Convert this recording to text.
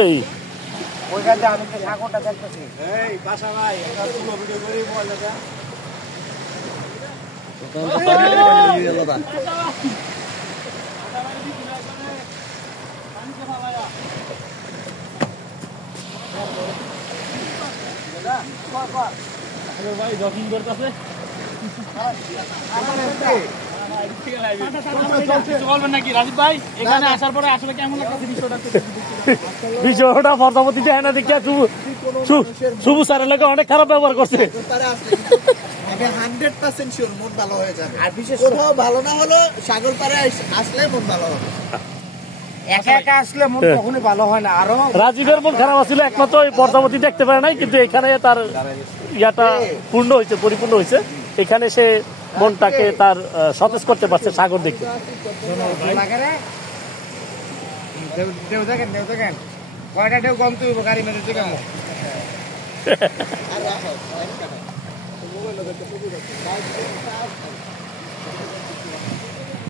এই ওইখানে আমি তো সাগরটা দেখতেছি। এই বাসা ভাই একটা পুরো ভিডিও করে বল দাদা। ভাই জগিং করতেছে বলবেন নাকি রাজীব ভাই? এখানে আসার পরে আসলে কেমন লাগছে বিষয়টা প্রজাপতি যায় না দেখিয়া শুভু স্যারের লোক অনেক খারাপ ব্যবহার করছে। 100% শিওর মন ভালো হয়ে যাবে। আর বিশেষ কোথাও ভালো না হলো সাগর পাড়ে আসলে মন ভালো হবে। একা একা আসলে মন কখনোই ভালো হয় না। আরো রাজীবের মন খারাপ ছিল একমাত্র ওই প্রজাপতি দেখতে পারে নাই, কিন্তু এখানে তার ইয়াটা পূর্ণ হয়েছে, পরিপূর্ণ হয়েছে। এখানে সে মনটাকে তার সতেজ করতে পারছে সাগর দেখে। ঢেউ দেখেন কয়টা ঢেউ কম তুই গাড়ি মেরেছে কেমন।